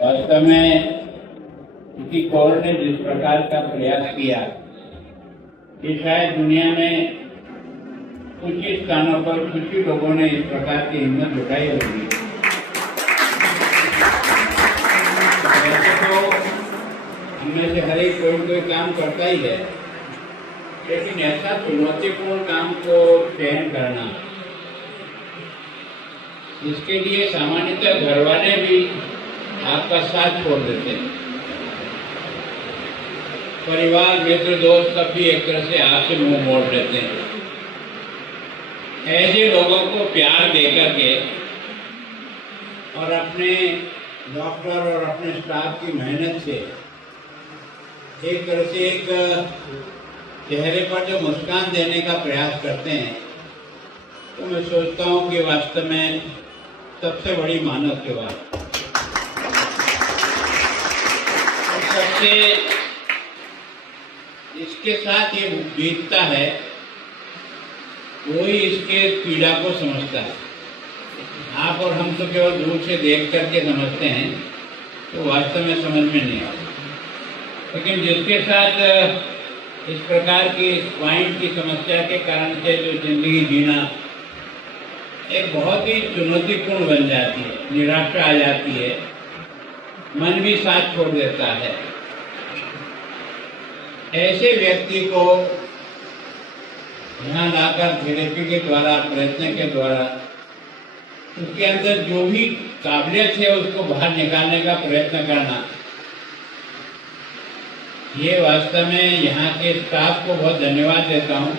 वास्तव में किसी कौर ने जिस प्रकार का प्रयास किया कि शायद दुनिया में कुछ ही स्थानों पर कुछ ही लोगों ने इस प्रकार की हिम्मत जुटाई होगी। वैसे तो हमें से हर एक कोई काम करता ही है, लेकिन ऐसा चुनौतीपूर्ण काम को चयन करना, इसके लिए सामान्यतः घर वाले भी आपका साथ छोड़ देते हैं। परिवार, मित्र, दोस्त सब भी एक तरह से आपसे मुंह मोड़ लेते हैं। ऐसे लोगों को प्यार देकर के और अपने डॉक्टर और अपने स्टाफ की मेहनत से एक तरह से एक चेहरे पर जो मुस्कान देने का प्रयास करते हैं, तो मैं सोचता हूँ कि वास्तव में सबसे बड़ी मानव सेवा है। सबसे इसके साथ ये बीतता है, वही इसके पीड़ा को समझता है। आप और हम तो केवल दूर से देख करके समझते हैं, तो वास्तव में समझ में नहीं आता। लेकिन जिसके साथ इस प्रकार की स्वाइन की समस्या के कारण से जो जिंदगी जीना एक बहुत ही चुनौतीपूर्ण बन जाती है, निराशा आ जाती है, मन भी साथ छोड़ देता है, ऐसे व्यक्ति को यहाँ लाकर थेरेपी के द्वारा, प्रयत्न के द्वारा उसके अंदर जो भी काबिलियत है उसको बाहर निकालने का प्रयत्न करना, ये वास्तव में यहाँ के स्टाफ को बहुत धन्यवाद देता हूँ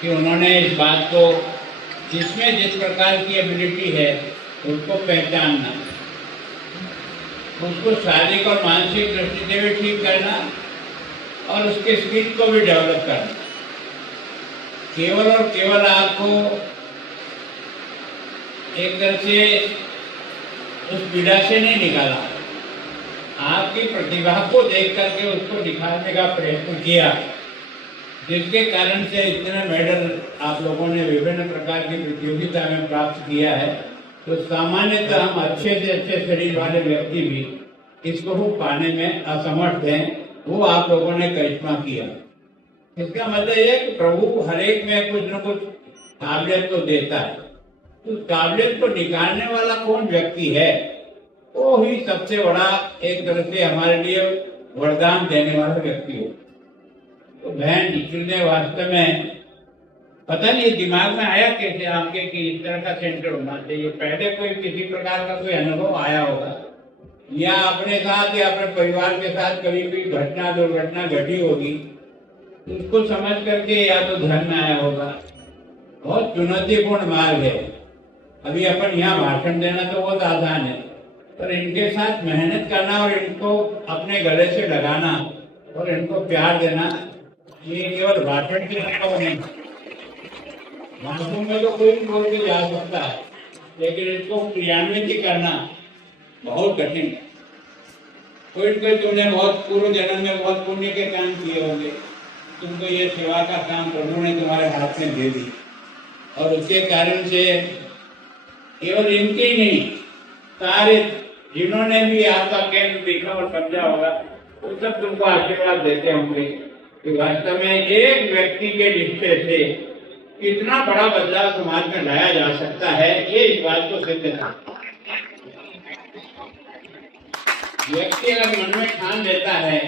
कि उन्होंने इस बात को, जिसमें जिस प्रकार की एबिलिटी है उसको पहचानना, उसको शारीरिक और मानसिक दृष्टि से भी ठीक करना और उसके स्किल को भी डेवलप करना। केवल और केवल आपको एक तरह से उस पीड़ा से नहीं निकाला, आपकी प्रतिभा को देख करके उसको दिखाने का प्रयत्न किया, जिसके कारण से इतने मेडल आप लोगों ने विभिन्न प्रकार की प्रतियोगिता में प्राप्त किया है। तो सामान्यतः हम अच्छे से अच्छे शरीर वाले व्यक्ति भी इसको पाने में असमर्थ हैं, वो आप लोगों ने करिश्मा किया। इसका मतलब ये कि प्रभु हर एक में कुछ न कुछ काबिलियत तो देता है, तो काबिलियत को निकालने वाला कौन व्यक्ति है, वो ही सबसे बड़ा एक तरह से हमारे लिए वरदान देने वाला व्यक्ति हो। तो बहन निखिल ने वास्तव में पता नहीं दिमाग में आया कैसे आपके कि इस तरह का सेंटर होना चाहिए। पहले कोई किसी प्रकार का कोई अनुभव आया होगा, या अपने साथ या अपने परिवार के साथ कभी भी घटना दुर्घटना घटी होगी, उसको समझ करके या तो ध्यान में आया होगा। बहुत चुनौतीपूर्ण मार्ग है। अभी अपन यहाँ भाषण देना तो बहुत आसान है, पर इनके साथ मेहनत करना और इनको अपने गले से लगाना और इनको प्यार देना, ये केवल भाषण की अनुभव नहीं। भाषण में तो कोई भी बोल के जा सकता है, लेकिन इसको क्रियान्वित करना बहुत कठिन है। कोई तुमने बहुत पूर्व जन्म में बहुत पुण्य के काम किए होंगे, तुमको ये सेवा का काम प्रभु ने तुम्हारे हाथ में दे दी, और उसके कारण से केवल इनके ही नहीं, सारे जिन्होंने भी आपका केंद्र देखा और समझा होगा, वो सब तुमको आशीर्वाद देते होंगे कि वास्तव में एक व्यक्ति के रिश्ते से कितना बड़ा बदलाव समाज में लाया जा सकता है। ये इस बात को सिद्ध है। व्यक्ति अगर मन में ठान लेता है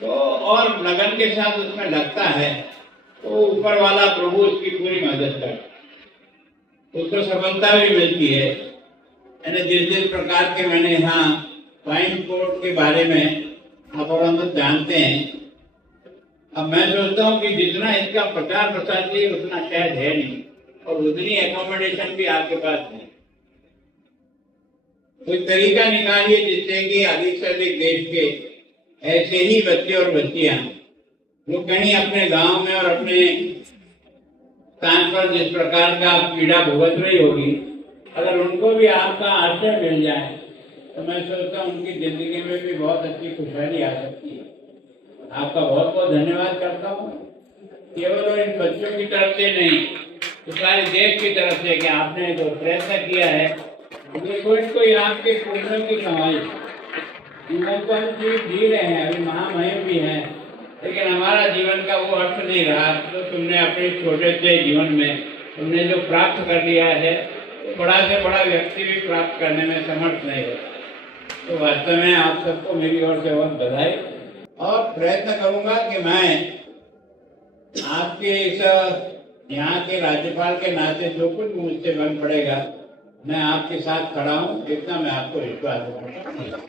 तो और लगन के साथ उसमें लगता है, तो ऊपर वाला प्रभु उसकी पूरी मदद करता है, उसको सफलता भी मिलती है। यानी जिस प्रकार के मैंने यहाँ स्वाइन कोर्ट के बारे में आप और हम जानते हैं, अब मैं सोचता हूँ कि जितना इसका प्रचार प्रसार चाहिए उतना शायद है नहीं, और उतनी एकोमोडेशन भी आपके पास नहीं। कोई तरीका निकालिए जिससे कि अधिक से अधिक देश के ऐसे ही बच्चे और बच्चियां जो कहीं अपने गांव में और अपने स्थान पर जिस प्रकार का पीड़ा भुगत रही होगी, अगर उनको भी आपका आश्रय मिल जाए, तो मैं सोचता हूँ उनकी जिंदगी में भी बहुत अच्छी खुशहाली आ सकती है। आपका बहुत बहुत धन्यवाद करता हूँ, केवल इन बच्चों की तरफ से नहीं, तो सारे देश की तरफ से कि आपने जो प्रयत्न किया है, ये कोई आपके पुण्यों की कमाई। जीवन तो हम जी रहे हैं, अभी महामहिम भी हैं, लेकिन हमारा जीवन का वो अर्थ नहीं रहा। तो तुमने अपने छोटे से जीवन में तुमने जो प्राप्त कर लिया है, तो बड़ा से बड़ा व्यक्ति भी प्राप्त करने में समर्थ नहीं होता। तो वास्तव में आप सबको मेरी ओर से बहुत बधाई, और प्रयत्न करूंगा कि मैं आपके इस यहाँ के राज्यपाल के नाते जो कुछ मुझसे बन पड़ेगा, मैं आपके साथ खड़ा हूँ, इतना मैं आपको विश्वास दूंगा।